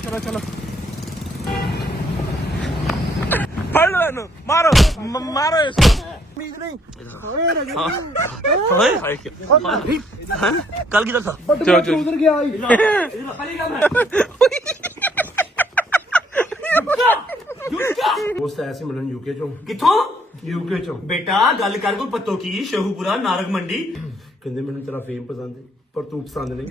चलो चलो पढ़ लो इन्हें, मारो मारो इसको। उम्मीद नहीं कल किधर था? चलो उधर गया दोस्त ऐसे मिलन यूके चो किथों यूके चो बेटा गल कर कोई पत्तों की शेहूपुरा नारग मंडी कहते मैंने तेरा फेम पसंद है पर तू पसंद नहीं।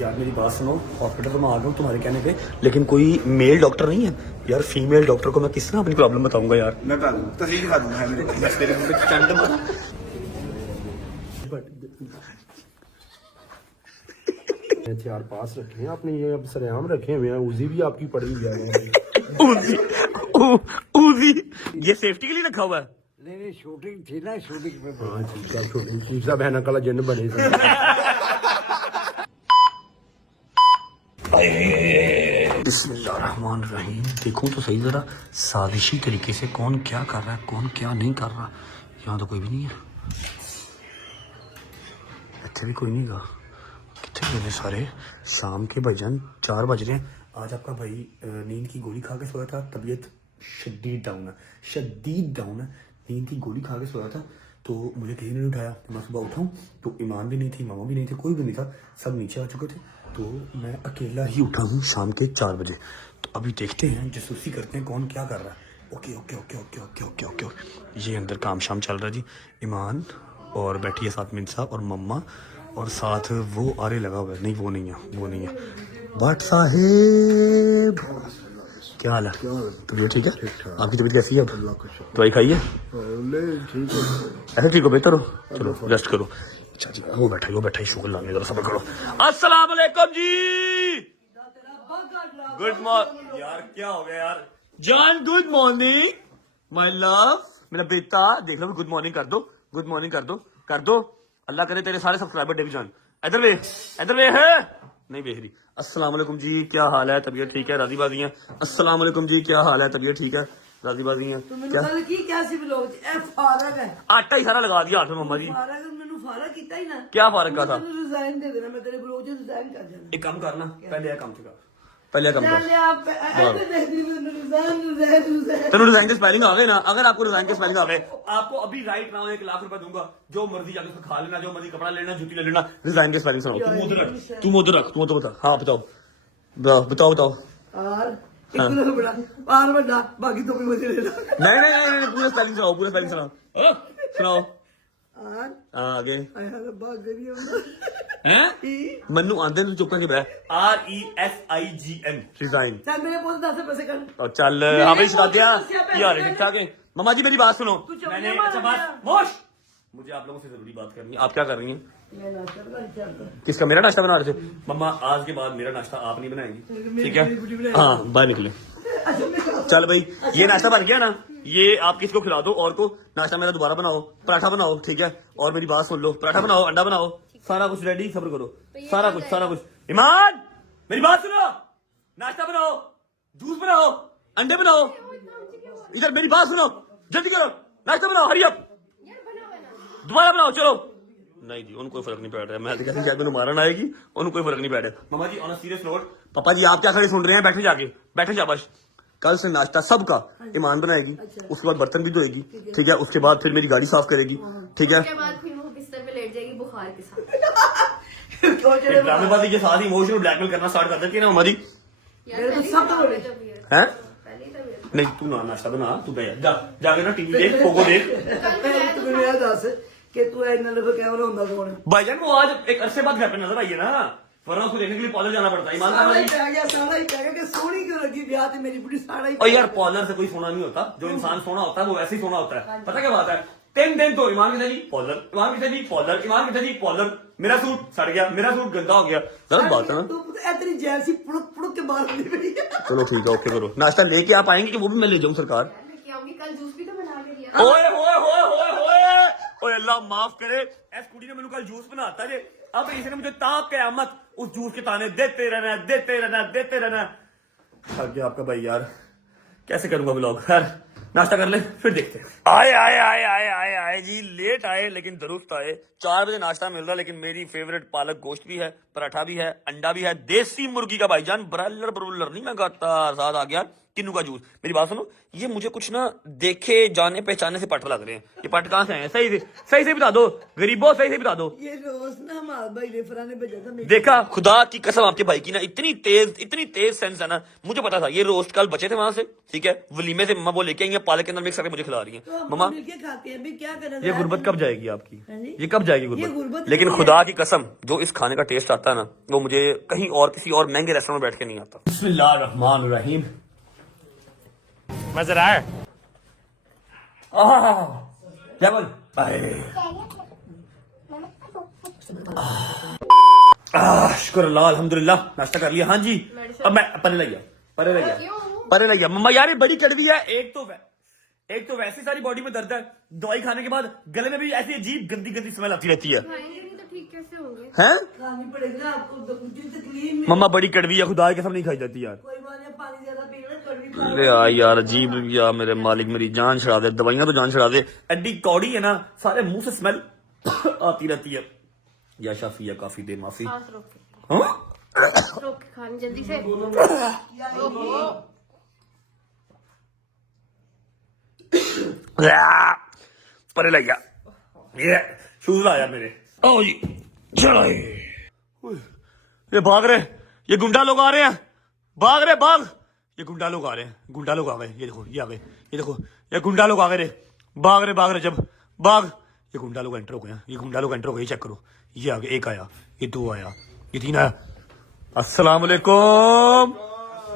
यार मेरी बात सुनो, हॉस्पिटल तो मैं आ गया हूँ तुम्हारे कहने पे, लेकिन कोई मेल डॉक्टर नहीं है यार। फीमेल डॉक्टर को मैं किस तरह अपनी प्रॉब्लम बताऊंगा यार। मैं बता दूं तस्वीर दिखा दूंगा मेरे बस तेरे मुंह पे चंड मारा। हथियार पास रखे हैं अपने, ये अब सरेआम रखे हुए हैं। उजी भी आपकी पड़ी हुई है। उजी ये सेफ्टी के लिए रखा हुआ है। नहीं शूटिंग थी ना, शूटिंग पे हाँ ठीक है छोटी चीज सा बहना कला जिन बने बिस्मिल्लाहिर्रहमानिर्रहीम। देखूं तो सही जरा साजिशी तरीके से कौन क्या कर रहा है कौन क्या नहीं कर रहा। यहाँ तो कोई भी नहीं है, इतने भी कोई नहीं गा। कितने बजे सारे शाम के बजन 4 बज रहे हैं। आज आपका भाई नींद की गोली खा के सोया था, तबीयत शदीद डाउन है, शदीद डाउन है। नींद की गोली खा के सोया था तो मुझे किसी ने नहीं उठाया। मैं सुबह उठाऊँ तो ईमान भी नहीं थी, मामा भी नहीं थे, कोई भी नहीं था, सब नीचे आ चुके थे। तो मैं अकेला ही उठा हूँ शाम के 4 बजे। तो अभी देखते हैं, जासूसी करते हैं कौन क्या कर रहा है। Okay okay okay okay okay okay okay okay. ये अंदर काम शाम चल रहा है जी। ईमान और बैठी है साथ मिंट साहब और मम्मा, और साथ वो आरे लगा हुआ है। नहीं वो नहीं है, वो नहीं है। भट्ट साहेब क्या हाल है? तबीयत ठीक है? आपकी तबीयत कैसी है? अब दवाई खाई है? ऐसे ठीक हो, बेहतर हो? चलो रेस्ट करो। अच्छा जी वो बैठा ही शुगर लाने जरा सब्र करो। अस्सलाम वालेकुम जी, गुड मॉर्निंग। यार क्या हो गया यार जान? गुड मॉर्निंग माय लव, मेरा बेटा देख लो, गुड मॉर्निंग कर दो, गुड मॉर्निंग कर दो, कर दो। अल्लाह करे तेरे सारे सब्सक्राइबर डेवी जान। इधर वे है नहीं देख रही। अस्सलाम वालेकुम जी, क्या हाल है? तबीयत ठीक है? राजी बाजी है? अस्सलाम वालेकुम जी, क्या हाल है? तबीयत ठीक है? राजी बाजी है? क्या आटा ही सारा लगा दिया हाथ में मम्मा जी। क्या फारक का था? एक काम करना, पहले यह काम कर, पहले यह काम कर। तेन रिजाइन के स्पेलिंग आ गए ना? अगर आपको रिजाइन के स्पेलिंग आ गए, आपको अभी राइट नाउ 1 लाख रुपए दूंगा, जो मर्जी जाके खा लेना, जो मर्जी कपड़ा लेना, जूती ले लेना। रिजाइन के स्पेलिंग सुनाओ। तुम उधर रख, तुम उधर रख, तुम तो बता। हाँ बताओ बताओ बताओ। नहीं पूरा स्पेलिंग सुनाओ, पूरा स्पेलिंग सुनाओ, सुनाओ। आगे मनु आंदे चुप करके बैठ। RESIGN resign. चल हाँ भाई शता दिया यार, ठीक ठाक है। मम्मा जी मेरी बात सुनो, मैंने अच्छा बात मोश, मुझे आप लोगों से जरूरी बात करनी है। आप क्या कर रही हैं? किसका? मेरा नाश्ता बना रहे थे मम्मा। आज के बाद मेरा नाश्ता आप नहीं बनाएंगी, ठीक है? हाँ बाहर निकले। चल भाई ये नाश्ता बन गया ना, ये आप किसको खिला दो और को। नाश्ता मेरा दोबारा बनाओ, पराठा बनाओ, ठीक है? और मेरी बात सुन लो, पराठा बनाओ, अंडा बनाओ, सारा कुछ रेडी, सब्र करो, सारा कुछ। ईमान मेरी बात सुनो, नाश्ता बनाओ, जूस बनाओ, अंडे बनाओ। इधर मेरी बात सुनो, जल्दी करो, नाश्ता बनाओ, हरी अप, दोबारा बनाओ। चलो नहीं जी, उनको कोई फर्क नहीं पड़ रहा है। मैं कहती शायद मैंने मारन आएगी, उनको कोई फर्क नहीं पड़ रहा। मम्मा जी ऑन अ सीरियस नोट, पापा जी आप क्या खड़े सुन रहे हैं? बैठे जाके, बैठे शाबाश। कल से नाश्ता सबका ईमान बनाएगी, उसके बाद बर्तन भी धोएगी, ठीक है? उसके बाद फिर मेरी गाड़ी साफ करेगी, ठीक है? बुखार के साथ ड्रामेबाजी के साथ इमोशनल ब्लैकमेल करना स्टार्ट कर देती है ना हमारी। हैं? नहीं तू ना नाश्ता बना, तू बैठ जा, जाके ना टीवी देख, पोगो देख। भाईजान वो आज एक अरसे बाद घर पे नजर आई है ना, वरना उसको देखने के लिए पार्लर जाना पड़ता है। ईमान और यार पार्लर से कोई सोना नहीं होता, जो इंसान सोना होता है वो वैसे ही सोना होता है। पता क्या बात है? 3 दिन तो ईमान के जी पार्लर, ईमान के जी पार्लर, ईमान के जी पार्लर। मेरा सूट सड़ गया, मेरा सूट गंदा हो गया। गलत बात है ना? चलो ठीक है, ओके करो। नाश्ता लेके आप आएंगे कि वो भी मैं ले जाऊँ सरकार? कल जूस भी तो बना के दिया। ओए होए होए होए होए, ओए अल्लाह माफ करे, इस कुड़ी ने मैंने कल जूस बनाता जे, अब इसने मुझे ताक क़यामत उस जूस के ताने देते रहना, देते रहना, देते रहना। थक गया आपका भाई यार, कैसे करूंगा व्लॉग। खैर नाश्ता कर ले फिर देखते हैं। आए जी, लेट आए लेकिन दुरुस्त आए। 4 बजे नाश्ता मिल रहा है, लेकिन मेरी फेवरेट पालक गोश्त भी है, पराठा भी है, अंडा भी है, देसी मुर्गी का भाईजान, ब्रायलर ब्रूलर नहीं मैं खाता। साथ आ गया किन्नू का जूस। मेरी बात सुनो, ये मुझे कुछ ना देखे जाने पहचाने से पट लग रहे हैं। ये पट कहाँ से हैं? सही से बता दो गरीबों, सही से बता दो। ये रोज ना हमारे भाई रेफरा ने भेजा था। देखा, खुदा की कसम आपके भाई की ना इतनी तेज सेंस है ना। मुझे पता था ये रोस्ट कल बचे थे वहां से, ठीक है, वलीमे से मम्मा वो लेके आई हैं, पालक के अंदर मिक्स करके मुझे खिला रही हैं। मम्मा मिलके खाते हैं भी, क्या करें? ये गुर्बत कब जाएगी आपकी? जी? ये कब जाएगी ये गुर्बत? गुर्बत लेकिन नहीं खुदा की कसम, जो इस खाने का टेस्ट आता है ना, वो मुझे कहीं और किसी और महंगे रेस्टोरेंट में बैठ के नहीं आता। बिस्मिल्लाहिर्रहमानिर्रहीम। मजा आया? क्या बोल? शुक्र अल्लाह, अल्हम्दुलिल्लाह, नाश्ता कर लिया। हाँ जी, अब मैं परे लग गया। मम्मा यार ये बड़ी कड़वी है। एक तो वैसे सारी बॉडी में दर्द है, दवाई खाने के बाद गले में भी ऐसी अजीब गंदी स्मेल आती रहती है। खाएंगे नहीं तो ठीक कैसे होंगे? हैं? खानी पड़ेगी ना आपको, तकलीफ में। मम्मा बड़ी कड़वी है, खुदा की कसम नहीं खाई जाती यार। कोई बात नहीं, पानी ज्यादा पी लो, कड़वी खा अरे यार अजीब यार, मेरे मालिक मेरी जान छुड़ा दे, दवाइयां तो जान छुड़ा दे। एड्डी कौड़ी है ना, सारे मुंह से स्मेल आती रहती है। या शाफी या काफी दे माफी। सांस रोक के हाँ? रोक के खाने जल्दी से। परे लग गया। ये शूज लाया मेरे। ओ जी चलो, ये भाग रहे, ये गुंडा लोग आ रहे हैं। भाग। ये गुंडा लोग आ रहे हैं, गुंडा लोग आ गए। ये देखो, ये आ गए, ये देखो, ये गुंडा लोग आ गए रे। भाग रहे जब भाग। ये गुंडा लोग एंटर हो गए हैं, ये गुंडा लोग एंटर हो गए। चेक करो, ये आ गए, एक आया, ये 2 आया, ये 3 आया। अस्सलाम वालेकुम।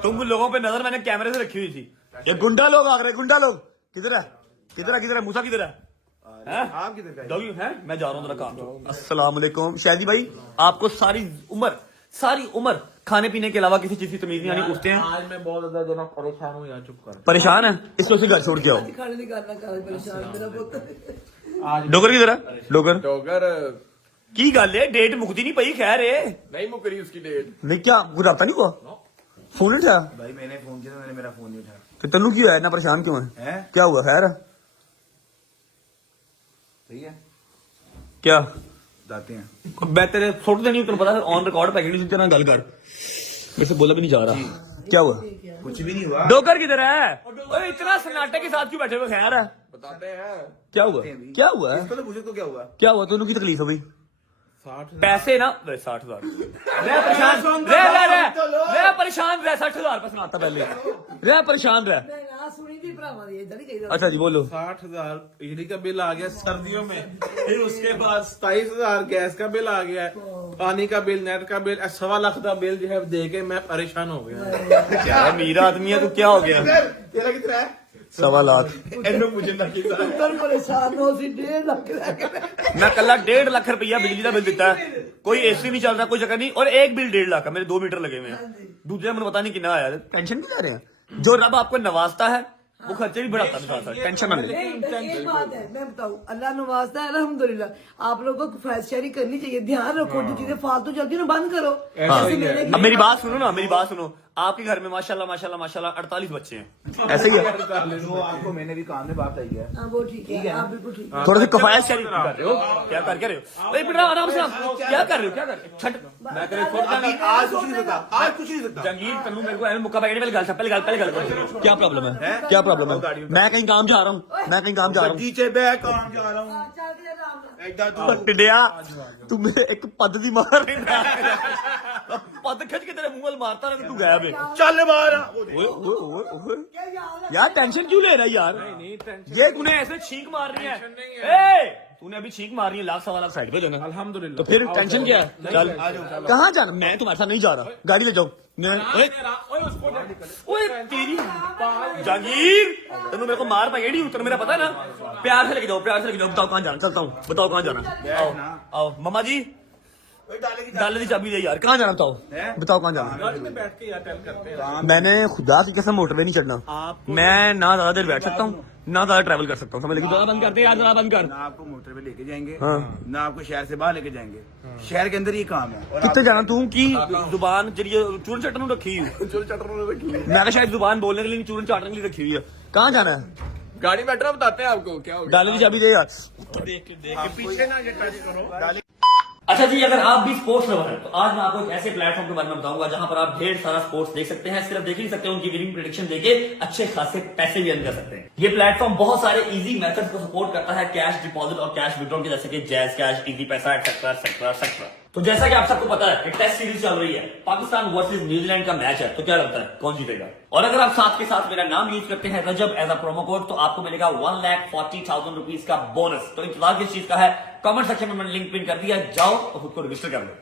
तुम लोगों पे नजर मैंने कैमरे से रखी हुई थी। ये गुंडा लोग आ गए, गुंडा लोग। किधर है मूसा? किधर है? आप किधर डॉगी हैं? मैं जा रहा हूँ, काम। अस्सलाम वालेकुम। शादी भाई, आपको सारी उम्र खाने पीने के अलावा किसी चीज की तमीज नहीं आनी, पूछते हैं। आज मैं बहुत ज्यादा जो ना परेशान हूँ यार, चुप कर। परेशान है, इसको घर छोड़ के आओ। खाने निकालना कर परेशान मेरा पुत्र। डोगर किधर है? डोगर डॉगर की गल है, डेट मुकती नहीं पई। खैर है नहीं मुकरी उसकी डेट। नहीं, क्या कोई राब्ता नहीं हुआ? फोन नहीं उठाया? भाई मैंने फोन किया, मैंने मेरा फोन नहीं उठाया। तो तेनू क्यों है, इतना परेशान क्यों है? हैं? क्या हुआ? खैर सही है, क्या? जाते हैं। मैं तेरे छोड़ देनी, तेरे पता है ऑन रिकॉर्ड पैकेट से तेरा गल कर, मेरे से बोला भी नहीं जा रहा। क्या हुआ? कुछ भी नहीं हुआ। डोगर किधर है? ओए इतना सन्नाटे के साथ क्यों बैठे हुए? खैर है? बताते हैं। क्या हुआ? क्या हुआ है? इसको तो पूछो तो क्या हुआ। क्या हुआ? तूने की तकलीफ हो भाई? 60 पैसे ना 60,000 परेशान रह 60,000 पैसे आता पहले रह परेशान रह। मैं ना सुनी थी भरावा दी, इधर ही कही अच्छा जी बोलो। 60,000 बिजली का बिल आ गया सर्दियों में, फिर उसके बाद 27,000 गैस का बिल आ गया, पानी का बिल, नेट का बिल, 1.25 लाख का बिल जो है दे के मैं परेशान हो गया। क्या अमीर आदमी है तू, क्या हो गया? तेरा कितना है? 1.25 लाख। एनो मुझे ना कितना है। पुत्र परेशान हो सी 1.5 लाख लग मैं कल 1.5 लाख रुपया बिजली का बिल देता है, कोई एसी नहीं चल रहा, कोई जगह नहीं, और एक बिल 1.5 लाख का, मेरे 2 मीटर लगे हुए हैं। दूसरे मुझे पता नहीं कितना आया। टेंशन नहीं ले रहे हैं, जो रब आपको नवाजता है वो खर्चे भी बढ़ाता है साथ, टेंशन ना ले। एक बात है, मैं बताऊं, अल्लाह नवाजता है अल्हम्दुलिल्लाह। आप लोगों को फैज शेयरिंग करनी चाहिए, ध्यान रखो, जो चीजें फालतू चलती है ना बंद करो। जैसे मैंने अब मेरी बात सुनो ना, मेरी बात सुनो। आपके घर में माशाल्लाह 48 बच्चे हैं, ऐसे ही है? जो आपको मैंने भी काम में बात आई है। हाँ, वो ठीक है, आप बिल्कुल ठीक है। थोड़ा सा कफायत शेयरिंग कर रहे हो, क्या कर रहे हो? अरे बेटा आराम से, क्या कर रहे हो? छट मैं करे छोड़ जाऊंगी। आज कुछ नहीं सकता, आज कुछ नहीं सकता। जंगीर तन्नू मेरे को मुक्का पैकेट पहले गल क्या प्रॉब्लम है? क्या प्रॉब्लम है? मैं कहीं काम जा रहा हूँ, नीचे बैठ काम जा रहा हूँ। चल के आराम से। एकदम टिड्डिया तू मेरे एक पद दी मार पद खच के तेरे मुंह वाल मारता रहा, तू गायब है। चल बाहर। ओए यार टेंशन क्यों ले रहा है यार? ये तूने ऐसे छींक मार रही है, तूने अभी छींक मार रही है, 1.25 लाख साइड पे देना। अल्हम्दुलिल्लाह। तो फिर टेंशन क्या है? चल कहाँ जाना? मैं तुम्हारे साथ नहीं जा रहा, गाड़ी ले जाओ। ओए तेरी जहांगीर, तेनू मेरे को मार पाएगी उत्तर, मेरा पता है ना। प्यार से लेके जाओ, बताओ कहाँ जाना? चलता हूँ, बताओ कहाँ जाना? आओ मम्मा जी, डाले दी चाबी दे यार, कहाँ जाना बताओ कहाँ जाना? गाड़ी में बैठ के यार टैल करते हैं। मैंने खुदा की कसम मोटरवे नहीं चढ़ना, मैं ना ज्यादा देर बैठ सकता हूँ ना ज्यादा ट्रैवल कर सकता हूँ, समझ लेकिन ज्यादा बंद करते यार, ज्यादा बंद कर। ना आपको मोटर पे लेके जाएंगे, हाँ। ना आपको शहर से बाहर लेके जाएंगे, शहर के अंदर ही काम है। और कितने जाना तू की जुबान जरिए चूरन चाटन रखी हुई? चल चटर रखी है। मैं शायद जुबान बोलने के लिए चूरन चाटने के लिए रखी हुई है। कहाँ जाना है? गाड़ी में बैठना बताते हैं आपको क्या होगा। डाले की चाबी दे यार। पीछे ना ये टच करो। अच्छा जी, अगर आप भी स्पोर्ट्स लवर हैं तो आज मैं आपको एक ऐसे प्लेटफॉर्म के बारे में बताऊंगा जहां पर आप ढेर सारा स्पोर्ट्स देख सकते हैं। सिर्फ देख ही सकते हैं, उनकी विनिंग प्रेडिक्शन देके अच्छे खासे पैसे भी अर्न कर सकते हैं। ये प्लेटफॉर्म बहुत सारे इजी मेथड्स को सपोर्ट करता है, कैश डिपॉजिट और कैश विड्रॉल के, जैसे कि जैज कैश, इजी पैसा, एक्सेट्रा एक्सेट्रा एक्सेट्रा। तो जैसा कि आप सबको पता है, एक टेस्ट सीरीज चल रही है, पाकिस्तान वर्सेस न्यूजीलैंड का मैच है। तो क्या लगता है कौन जीतेगा? और अगर आप साथ के साथ मेरा नाम यूज करते हैं रजब एज अ प्रोमो कोड, तो आपको मिलेगा 1,40,000 रुपीज का बोनस। तो इंतजार किस चीज का है? कमेंट सेक्शन में मैंने लिंक पिन कर दिया, जाओ और खुद को रजिस्टर कर लो।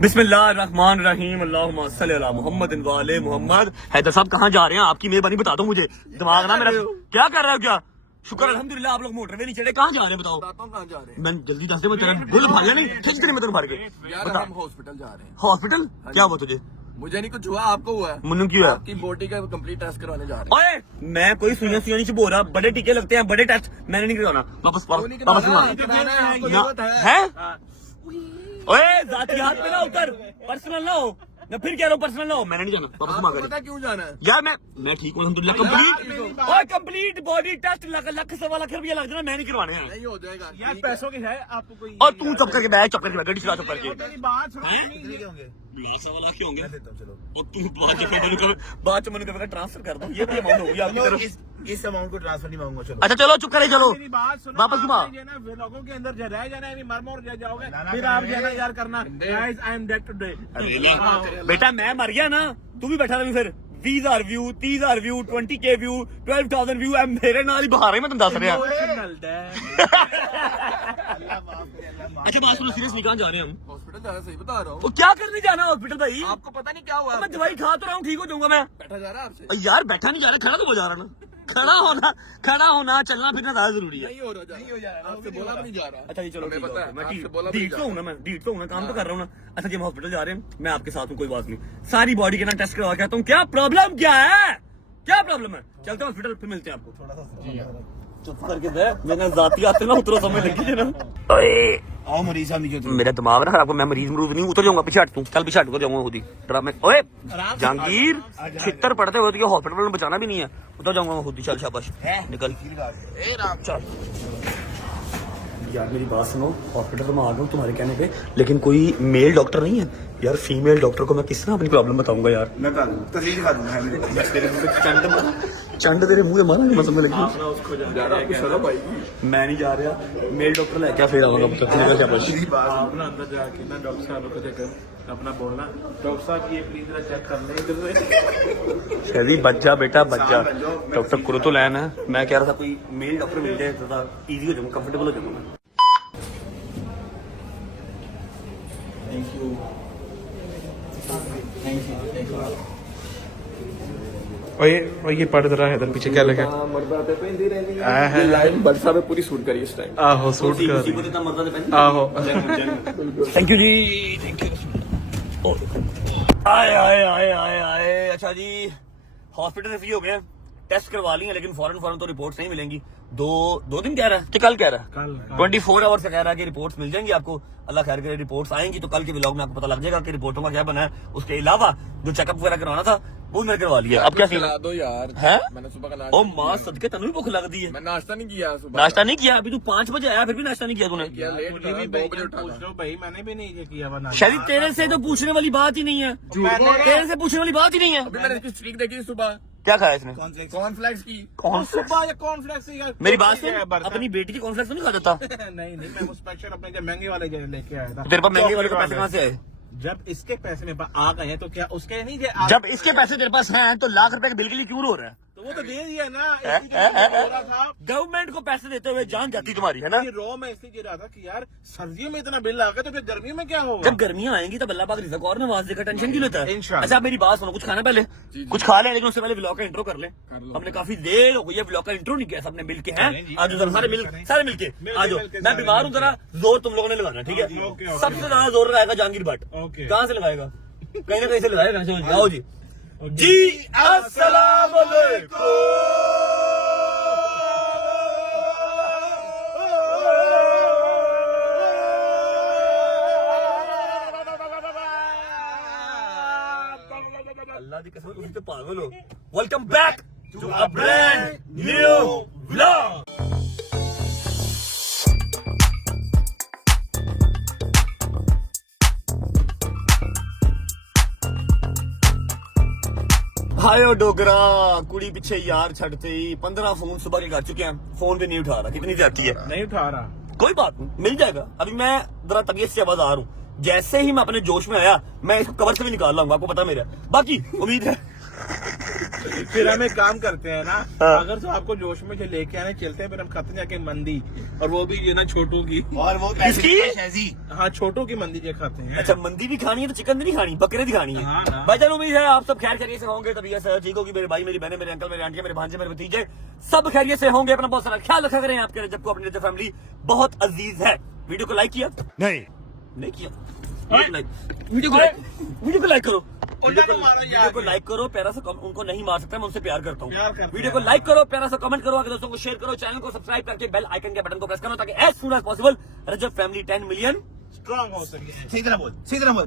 बिस्मिल्लाहिर्रहमानिर्रहीम, अल्लाहुम्मा सल्ली अला मुहम्मद व आले मुहम्मद। हैदर साहब कहाँ जा रहे हैं? आपकी मेहरबानी बता दो मुझे, दिमाग ना मेरा क्या कर रहे हो? क्या शुक्र अल्हम्दुलिल्लाह आप लोग मोटरवे नहीं चढ़े। कहाँ जा रहे हैं बताओ? कहाँ जा रहे हैं मैं जल्दी दस दे, मैं तेरा बुल भाग नहीं खींच दे, मैं तेरे भर के यार? बता। हम हॉस्पिटल जा रहे हैं। हॉस्पिटल क्या हुआ तुझे? मुझे नहीं कुछ हुआ, आपको हुआ है। मुन्नू क्यों है? आपकी बॉडी का कंप्लीट टेस्ट करवाने जा रहे हैं। ओए मैं कोई सुइयां नहीं बोल रहा, बड़े टीके लगते हैं, बड़े टेस्ट मैंने नहीं करवाना। वापस कराना है, आपको जरूरत है। ओए जातियात में ना उतर, पर्सनल ना हो। मैं फिर कह रहा हूँ पर्सनल ना हो, मैंने नहीं जाना। वापस आपको मांग पता क्यों जाना है? यार मैं ठीक हूँ अल्हम्दुलिल्लाह। कंप्लीट और कंप्लीट बॉडी टेस्ट लाख सवा लाख रुपया लग जाना, मैं नहीं करवाने हैं। नहीं हो जाएगा यार पैसों की है आपको कोई। और तू चुप करके बैठ, चुप करके बैठ, गड्डी चला चुप करके। मेरी बात सुनो, नहीं होंगे। लाख सवा लाख के होंगे। और तू बाद में मैंने ट्रांसफर कर दो, ये भी अमाउंट होगी आपकी तरफ। इस अमाउंट को ट्रांसफर नहीं मांगूंगा। चलो अच्छा चलो चुप करे, चलो मेरी बात सुनो, वापस घुमा। आप जो है ना लोगों के अंदर जो रह जाना है, मर मोर जाओगे, फिर आप जो है ना यार करना guys I am dead today. बेटा मैं मर गया ना, तू भी बैठा रही फिर। 20,000 view, 30,000 view, 20K view, 12,000 view, मेरे नाल ही बहा रहे, मैं तुम दस रहा। अच्छा बात सुनो, सीरियसली कहाँ जा रहे हैं हम? हॉस्पिटल जाना, सही बता रहा हूँ। तो क्या करने जाना हॉस्पिटल भाई? आपको पता नहीं क्या हुआ? मैं दवाई खा तो रहा हूँ, ठीक हो जाऊंगा मैं। बैठा जा रहा है आपसे? यार बैठा नहीं जा रहा, खड़ा तो हो जा रहा ना। खड़ा होना चलना फिरना ज्यादा जरूरी है। नहीं हो रहा, आपसे बोला भी नहीं जा रहा। अच्छा जी चलो हमें ठीक पता है, है, मैं आपसे ठीक बोला भी ठीक नहीं तो हूँ ना, मैं ठीक तो हूँ ना, काम तो कर रहा हूँ ना। अच्छा जी हम हॉस्पिटल जा रहे हैं, मैं आपके साथ हूँ, कोई बात नहीं। सारी बॉडी के ना टेस्ट करवा के आता हूँ। क्या प्रॉब्लम क्या है? क्या प्रॉब्लम है? चलते हैं हॉस्पिटल, फिर मिलते हैं आपको। चुप करके दे, मैंने जाती आते ना उतरो, समय लगी है ना। आओ मरीज साहब नीचे। मेरा दिमाग ना खराब, मैं मरीज मरूज नहीं, उतर जाऊंगा, पीछे हट तू, चल पीछे हट कर जाऊंगा खुद ही। ड्रामे ओए जहांगीर छितर पड़ते हुए तो हॉस्पिटल में बचाना भी नहीं है, उतर जाऊंगा मैं खुद ही। चल शाबाश निकल। चल यार मेरी बात सुनो, हॉस्पिटल तो मैं आ गया हूँ तुम्हारे कहने पे, लेकिन कोई मेल डॉक्टर नहीं है यार। फीमेल डॉक्टर को मैं किस तरह अपनी प्रॉब्लम बताऊंगा यार? मैं बता दूं, तस्वीर दिखा दूंगा। तेरे मुंह पे चंड तेरे मुंह से मारा नहीं मसम में लगी। मैं नहीं जा रहा, मेल डॉक्टर लेके फिर आऊंगा। अपना अंदर जाके ना डॉक्टर साहब को देखकर अपना बोलना, डॉक्टर साहब ये प्लीज जरा चेक कर लें इधर से। शहरी बच जा बेटा बच जा, डॉक्टर करो तो लैन है। मैं कह रहा था कोई मेल डॉक्टर मिल जाए तो इजी हो जाऊंगा, कंफर्टेबल हो जाऊंगा मैं। और ये पढ़ रहा है इधर पीछे क्या लगा? लाइन बरसा में पूरी सूट करी इस टाइम। आहो सूट कर आहो। Thank you ji, thank you. आए आए आए आए आए। अच्छा जी हॉस्पिटल से फ्री हो गए, टेस्ट करवा लिए, लेकिन फौरन तो रिपोर्ट्स नहीं मिलेंगी। दो दिन कह रहा है कि कल कह रहा है? कल 24 आवर्स से कह रहा है कि रिपोर्ट्स मिल जाएंगी आपको। अल्लाह खैर करे, रिपोर्ट्स आएंगी तो कल के व्लॉग में आपको पता लग जाएगा कि रिपोर्टों का क्या बना है। उसके अलावा जो चेकअप वगैरह करवाना था वो मैंने करवा लिया। अब क्या खिला दो यार है? मैंने सुबह का ओ माँ सदके तनु भी भूख लगती है। मैं नाश्ता नहीं किया सुबह। नाश्ता नहीं किया? अभी तू 5 बजे आया, फिर भी नाश्ता नहीं किया तूने? किया लेट मुझे भी 2 बजे उठा पूछ था। लो भाई, मैंने भी नहीं ये किया वरना। शायद तेरे से तो पूछने वाली बात ही नहीं है, तेरे से पूछने वाली बात ही नहीं है। अभी मैंने इसकी स्ट्रीक देखी सुबह। क्या खाया इसने? कॉर्नफ्लेक्स की। कौन सुबह या कॉर्नफ्लेक्स यार? मेरी बात सुन, अपनी बेटी की कॉन्फ्लेक्स नहीं खा जाता? नहीं मैं स्पेशल अपने जब महंगे वाले लेके आया था। तेरे पास महंगे वाले के पैसे कहाँ से आए? जब इसके पैसे मेरे पास आ गए हैं तो क्या उसके नहीं जे जब इसके पैसे तेरे पास हैं तो लाख रुपए के बिल के लिए क्यों रो रहा है? तो वो तो दे दिया ना। गवर्नमेंट को पैसे देते हुए जान जाती तुम्हारी, है ना? रो में इसलिए रहा था कि यार सर्दियों में इतना बिल आ गया तो फिर गर्मियों में क्या होगा? जब गर्मियां आएंगी तब अल्लाह पाक रिज़्क और नवाज देगा, टेंशन क्यों लेता है? इंशाल्लाह। अच्छा मेरी बात सुनो, कुछ खाना पहले कुछ खा ले, लेकिन उससे पहले व्लॉग का इंट्रो कर ले। हमने काफी देर हो गई है व्लॉग का इंट्रो नहीं किया, सबने मिल के हैं। आज उधर सारे मिल के आ जाओ। मैं बीमार हूँ, जरा जोर तुम लोगों ने लगाना, ठीक है? सबसे ज्यादा जोर लगाएगा जहांगीर भट्ट। कहाँ से लगाएगा? कहीं ना कहीं से लगाएगा। जाओ जी जी अस्सलाम वालेकुम। अल्लाह की कसम तुम तो पागल हो। Welcome back to a brand new vlog. हायो डोगरा कुड़ी पीछे यार छड़ते ही 15 फोन सुबह के कर चुके हैं, फोन भी नहीं उठा रहा। कितनी जाती है? नहीं उठा रहा। कोई बात नहीं, मिल जाएगा। अभी मैं जरा तबीयत से आवाज आ रहा हूँ, जैसे ही मैं अपने जोश में आया मैं इसको कवर से भी निकाल लाऊंगा, आपको पता मेरा। बाकी उम्मीद है फिर हम एक काम करते हैं ना, हाँ। अगर तो आपको जोश में जो लेके आने चलते हैं, फिर हम खाते हैं जाके मंदी, और वो भी ये ना छोटू की, और वो किसकी? हाँ छोटू की मंदी जो खाते हैं। अच्छा, मंदी भी खानी है तो चिकन नहीं खानी, बकरे भी खानी है। हाँ, हाँ। भाई जान उम्मीद है आप सब खैर खैरियत से होंगे, तबीयत से ठीक होगी। मेरे भाई, मेरी बहनें, मेरे अंकल, मेरे आंटी, मेरे भांजे, मेरे भतीजे सब खैरियत से होंगे। अपना बहुत सारा ख्याल रखा करें। आपके रजब को अपनी रजब फैमिली बहुत अजीज है। वीडियो को लाइक किया? नहीं किया। वीडियो को लाइक करो। वीडियो को लाइक करो, प्यारा सा उनको नहीं मार सकता, मैं उनसे प्यार करता हूँ। वीडियो को लाइक करो, प्यारा सा कमेंट करो, आगे दोस्तों को शेयर करो, चैनल को सब्सक्राइब करके बेल आइकन के बटन को प्रेस करो ताकि एज सून एज पॉसिबल रजब फैमिली 10 मिलियन स्ट्रॉन्ग हो सके। सही तरह बोल,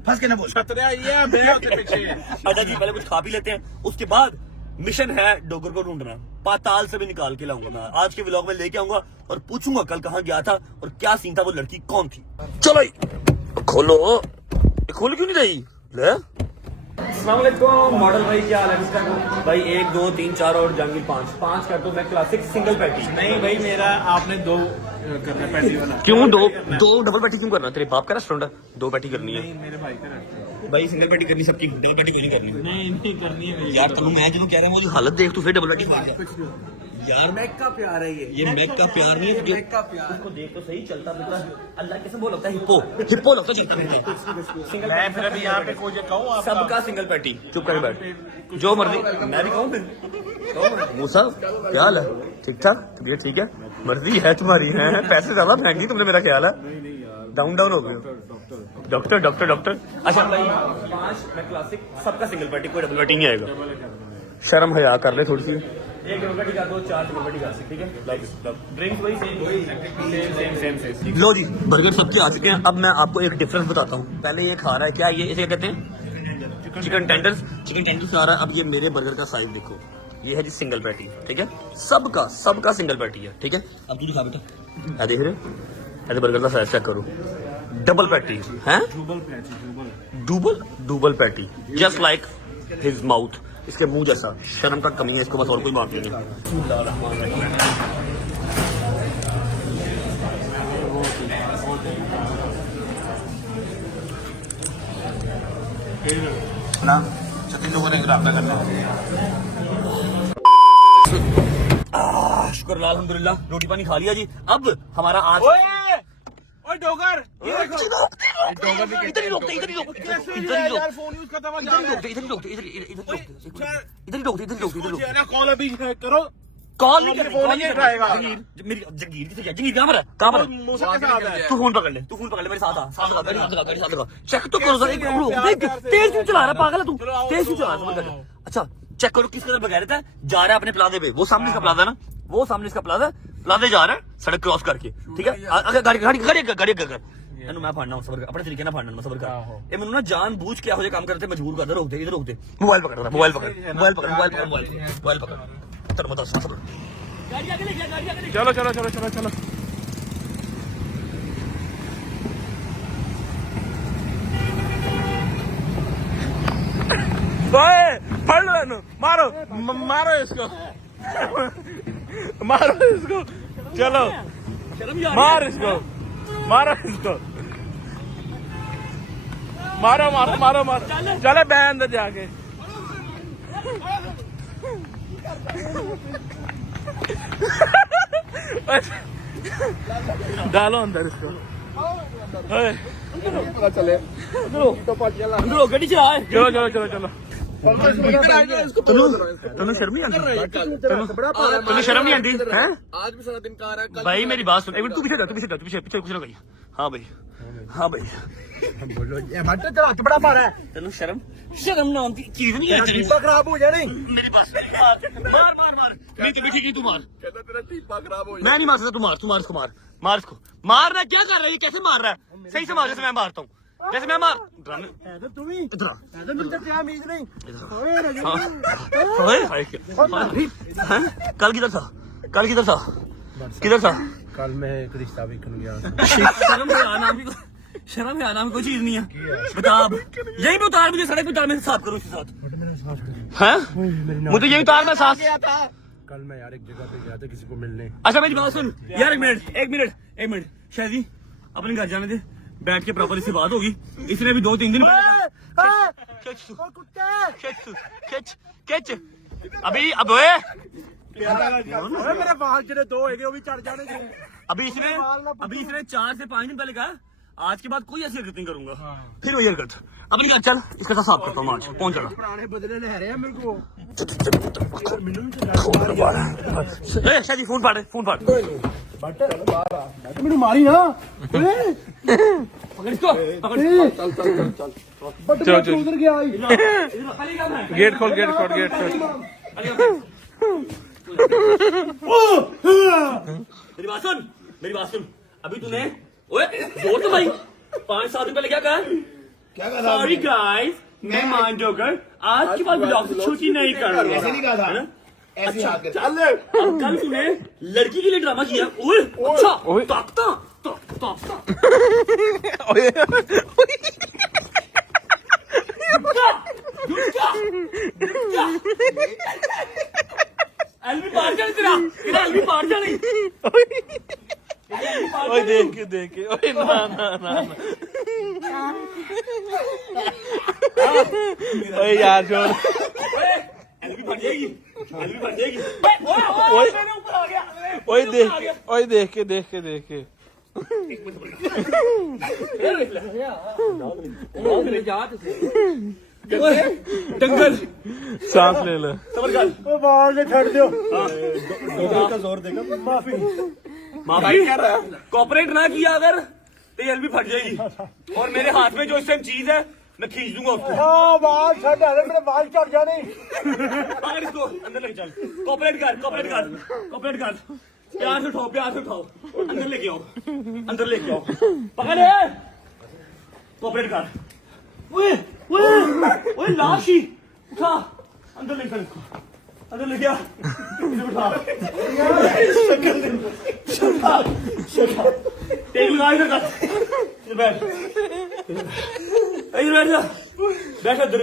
फंस के ना बोल। खतरा ये बे होते पीछे। अच्छा जी, पहले कुछ खा पी लेते हैं, उसके बाद मिशन है डोगर को ढूंढना। पाताल से भी निकाल के लाऊंगा मैं, आज के व्लॉग में लेके आऊंगा और पूछूंगा कल कहाँ गया था और क्या सीन था, वो लड़की कौन थी। चलो खोलो, खोल क्यों नहीं रही? ले अस्सलामुअलैकुम मॉडल भाई, क्या हाल है भाई? 1 2 3 4 और जहांगीर 5 कर दो। मैं क्लासिक सिंगल पैटी। नहीं भाई, मेरा आपने 2 करना पैटी वाला। क्यों दो डबल पैटी क्यों करना? तेरे बाप का रेस्टोरेंट है, 2 पैटी करनी है। नहीं, मेरे भाई का रहता है। भाई सिंगल पैटी करनी सबकी, डबल पैटी क्यों नहीं करनी? नहीं करनी है मेरी। यार तुम मैं जो कह रहा हूँ वो हालत देख, तू फिर डबल पैटी यार। मैक का प्यार है ये मैक का प्यार नहीं है, मैक का प्यार। उसको देख तो सही, चलता फिरता अल्लाह कैसे वो लगता है हिप्पो लगता, चलता फिरता। मैं फिर अभी यहाँ पे कुछ कहूँ आपका? सबका सिंगल पैटी। चुप कर बैठ, जो मर्जी। मैं भी कहूँ फिर मूसा क्या हाल है? ठीक ठाक, तबीयत ठीक है? मर्जी है तुम्हारी है, पैसे ज्यादा फेंक दी तुमने, मेरा ख्याल है डाउन हो गए। डॉक्टर अच्छा भाई 5 मैं क्लासिक, सबका सिंगल पैटी, कोई डबल पैटी नहीं आएगा। शर्म हया कर ले थोड़ी सी। 1 डबल पैटी कर दो, 4 डबल पैटी कर सकते, ठीक है? लाइक ड्रिंक्स वही सेम। लो जी, बर्गर सबके आ चुके हैं। अब मैं आपको एक डिफरेंस बताता हूँ। पहले ये खा रहा है क्या, ये इसे कहते हैं चिकन टेंडर्स खा रहा है। अब ये मेरे बर्गर का साइज देखो, ये है जी सिंगल पैटी, ठीक है? सबका सिंगल पैटी है, ठीक है? अब तू दिखा बेटा, देख रहे ऐसे बर्गर का साइज चेक करो, डबल पैटी है, double patty, just like his mouth, इसके मुंह जैसा। शर्म का कमी है इसको, बस और कोई बात नहीं है। ना 36 लोगों ने गिराफ्तार करना है। शुक्र अल्हम्दुलिल्लाह, रोटी पानी खा लिया जी। अब हमारा आज ओए डोगर, ये देखो। इधर ही रोकते यार फोन यूज करता हुआ जा रहा है। इधर ना कॉल अभी करो। कॉल नहीं फोन नहीं उठाएगा। मेरी जंगीर कहाँ पर है? मूसा के साथ है। तू फोन पकड़ ले, मेरे साथ आ, साथ लगा। चेक तो करो सर, देख तेज क्यों चला रहा पागल है तू? तेज क्यों चला रहा? अच्छा चेक करो किस तरह बगैर था, जा रहा है अपने प्लाजे पे। वो सामने इसका प्लाजा ना, वो सामने इसका प्लाजे जा रहा है सड़क क्रॉस करके, ठीक है? अगर गाड़ी कर ਇਹਨੂੰ ਮੈਂ ਫੜਨਾ ਸਬਰ ਕਰ, ਆਪਣੇ ਤਰੀਕੇ ਨਾਲ ਫੜਨਾ, ਸਬਰ ਕਰ। ਇਹ ਮੈਨੂੰ ਨਾ ਜਾਨ ਬੂਝ ਕੇ ਇਹੋ ਜਿਹੇ ਕੰਮ ਕਰਦੇ ਮਜਬੂਰ ਕਰਦਾ। ਰੋਕ ਦੇ ਮੋਬਾਈਲ ਪਕੜ ਤਰ ਮਤ ਸਬਰ। गाड़ी आगे ले गया। चलो। फड़ लो, मारो इसको। चलो मारो इसको। चले बैठ अंदर जाके। डालो अंदर इसको। चले अंदर गड्डी चला। चलो। तनु शर्म नहीं आती है? आज भी सारा दिन कहाँ रहा है? भाई मेरी बात सुन, एक मिनट तू पीछे कुछ ना कही। हाँ भाई बड़ा मारा है। तेन शर्म नाम की चीज नहीं है। टीपा खराब हो जाने। मेरी बात मार नहीं तो ठीक तू मार। कहता तेरा टीपा खराब हो मैं नहीं मार सकता, तू मार इसको। मारना क्या कर रहा है? ये कैसे मार रहा है? सही से मार, जैसे मैं मारता हूँ। जैसे मैं मार ड्रामे ਤੂੰ ਵੀ इधर आ। ਮੈਨੂੰ ਤਾਂ ਕਿਆ ਉਮੀਦ ਨਹੀਂ ਓਏ ओए हाय हैं? कल किधर था किधर था ਕੱਲ ਮੈਂ ਇੱਕ ਰਿਸ਼ਤਾ ਵੇਖਣ ਗਿਆ शर्म है नाम की कोई चीज नहीं है बता अब यही पे उतार मुझे सड़क पे उतार मैं साथ करूँ इसके साथ हैं मुझे यही उतार मैं साथ ਕੱਲ ਮੈਂ ਯਾਰ ਇੱਕ ਜਗ੍ਹਾ पे गया था किसी को मिलने अच्छा मेरी बात सुन यार एक मिनट शायद अपने घर जाने दे बैठ के प्रॉपर इससे बात होगी इसने भी 2-3 दिन खिच अभी अब ओए ਮੇਰੇ ਵਾਲ ਜਿਹੜੇ ਦੋ ਹੈਗੇ ਉਹ ਵੀ ਚੜ ਜਾਣਗੇ अभी इसने 4 से 5 दिन पहले कहा आज के बाद कोई ऐसी हरकत नहीं करूंगा फिर वही हरकत अपनी घर चल इसका साथ साफ करता हूँ आज पहुंच जाना ਪੁਰਾਣੇ ਬਦਲੇ ਲੈ ਰਹੇ ਆ ਮੇਰੇ ਕੋ शायद फोन फाड़ ਬਟ ਮੈਨੂੰ ਮਾਰੀ ਨਾ पकड़ इसको पकड़ ਬਟ ਮੈਂ ਉਧਰ ਗਿਆ गेट खोल मेरी बात सुन अभी तूने ओए जोर तो भाई 5-7 दिन पहले क्या कहा सॉरी गाइस मैं मान जोकर आज के बाद ब्लॉग से छुट्टी नहीं करूंगा ऐसे नहीं कहा था अच्छा चल अब कल तूने लड़की के लिए ड्रामा किया ओए अच्छा ताकता एलबी पार जाने तेरा एलबी पार जाने ओए देख के ओए ना ओए यार छोड़ एलबी फट जाएगी ओए मेरे ऊपर आ गया ओए देख के डंगल सांस ले ले सबर कर ਉਹ ਵਾਲ ਨੇ ਛੱਡ ਦਿਓ का जोर देगा माफी माफी कॉपरेट ना किया अगर तो ये एलबी फट जाएगी और मेरे हाथ में जो इस टाइम चीज है मैं खींच दूंगा उसको हाँ वाल छੱਡ आ मेरे वाल चढ़ जाने अगर इसको अंदर लेके चल कॉपरेट कर प्यार से उठाओ अंदर लेके आओ पकड़ कॉपरेट कर ओए लाश ही उठा अंदर लेके चल इसको अंदर ले गया इसे उठा तेल लगा इधर कर बैठ जा बैठ इधर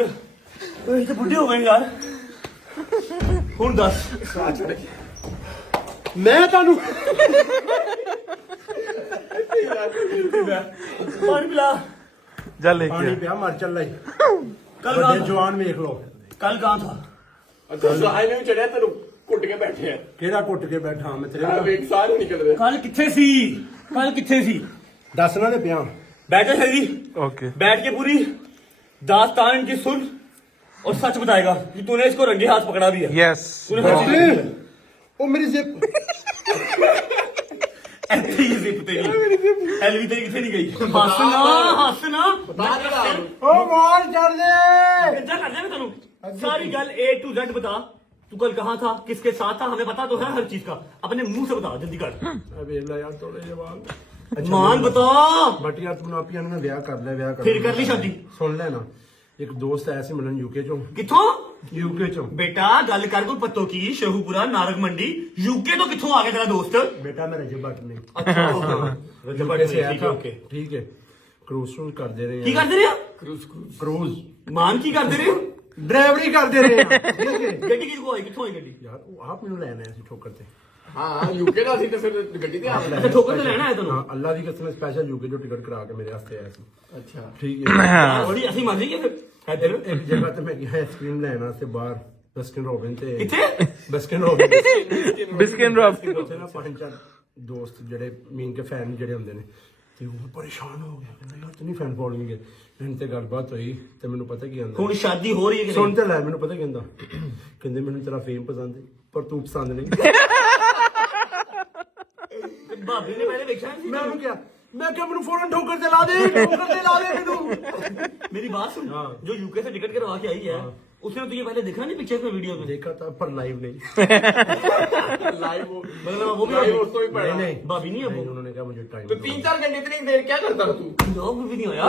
ओए तो बुढ़े हो गए यार ਹੁਣ ਦੱਸ मैं ਤੁਹਾਨੂੰ ਪਾਣੀ ਪਿਲਾ जा लेके पानी पिया मर चल रही कल ਵੱਡੇ ਜਵਾਨ ਵੇਖ ਲੋ कल कहाँ था ਸਹਾਈ ਨੇ ਵੀ ਚੜਿਆ ਤੈਨੂੰ ਕੁੱਟ ਕੇ ਬੈਠੇ ਆ ਕਿਹੜਾ ਕੁੱਟ ਕੇ ਬੈਠਾ ਮੈਂ ਤੇਰੇ ਨਾਲ ਵੇਖ ਸਾਹ ਨਹੀਂ ਨਿਕਲ ਰਿਹਾ कल किथे सी ਦੱਸਣਾ ਤੇ ਪਿਆ बैठे शरीर ओके बैठ के पूरी दास्तान की सुन और सच बताएगा कि तूने इसको रंगे हाथ पकड़ा भी है यस तूने सच ही नहीं बोला। ਉਹ ਮੇਰੀ ਜ਼ਿਪ ऐसे ही जिप तेरी एलवी तेरी किथे नहीं गई हंसना ਉਹ ਵਾਲ ਚੜ ਦੇ गंजा कर दिया मैं तेनू सारी गल A to Z बता तू कल कहाँ था किसके साथ था हमें पता तो है हर चीज का अपने मुंह से बता जल्दी कर ਵੇਖ ਲੈ ਯਾਰ ਥੋੜੇ ਜਵਾਨ मान बता ਬਟ ਯਾਰ ਤੂੰ ਆਪੀਆਂ ਨਾਲ ਵਿਆਹ ਕਰ ਲੈ फिर कर ली शादी ਸੁਣ ਲੈ ਨਾ ਇੱਕ ਦੋਸਤ ਆਇਆ ਸੀ ਮਿਲਣ ਯੂਕੇ ਚੋਂ किथों ਚੋਂ बेटा गल कर कोई पत्तों की शेहूपुरा नारक मंडी यूके तो किथों आ गया तेरा दोस्त बेटा मैं रजब भट्ट ने अच्छा रजब भट्ट से आया ठीक था है ओके ठीक है क्रूज करते रहे की करते रहे क्रूज मान की करते रहे ड्राइवरी करते रहे हैं, ठीक है गड्डी किथों आई किथों आई गड्डी यार वो आप मैंने लेना है ठोकर ते ਹਾਂ ਯੂਕੇ ਦਾ ਸੀ ਤੇ ਫਿਰ ਗੱਡੀ ਤੇ ਆ अच्छा ठोकर तो लेना है तेनू हाँ अल्लाह की कसम स्पेशल यूके जो टिकट करा के मेरे वास्ते आया सी ਅੱਛਾ ठीक है थोड़ी ऐसी मान ली फिर इधर एक जगह ते मैं गया आइसक्रीम लेना से बाहर बस्किन रॉबिन ते किथे बस्किन रॉबिन बिस्किन रॉब ਉੱਥੇ ਨਾ ਪੰਜ ਚਾਰ ਦੋਸਤ ਜਿਹੜੇ ਮੀਨ ਕੇ ਫੈਨ ਜਿਹੜੇ ਹੁੰਦੇ ਨੇ ਤੇ ਉਹ ਪਰੇਸ਼ਾਨ ਹੋ ਗਿਆ ਕਹਿੰਦਾ ਯਾਰ ਤੂੰ ਨਹੀਂ ਫੈਨ ਫੋਲੋਇੰਗ ਹੈ ਇਹਨਾਂ ਤੇ ਗੱਲਬਾਤ ਹੋਈ ਤੇ ਮੈਨੂੰ ਪਤਾ ਕੀ ਆਂਦਾ ਹੁਣ शादी हो रही है कि ਸੁਣ नहीं ਤੇ ਲੈ ਮੈਨੂੰ ਪਤਾ ਕੀ ਕਹਿੰਦਾ ਕਹਿੰਦੇ ਮੈਨੂੰ ਤੇਰਾ ਫੇਮ ਪਸੰਦ ਹੈ ਪਰ ਤੂੰ ਪਸੰਦ ਨਹੀਂ भाभी ने पहले देखा है ਮੈਂ ਉਹਨੂੰ ਕਿਹਾ मैं क्या मैंने फौरन ठोकर चला दे मैनू मेरी बात सुन, जो यूके से टिकट करवा के आई है उसने तुझे पहले देखा नहीं पिक्चर में, वीडियो में? देखा था पर लाइव नहीं। लाइव मतलब वो भी उसको भी पढ़ा। नहीं भाभी नहीं है वो। उन्होंने कहा मुझे टाइम तो 3-4 घंटे इतनी देर क्या करता तू? जॉब भी नहीं होया।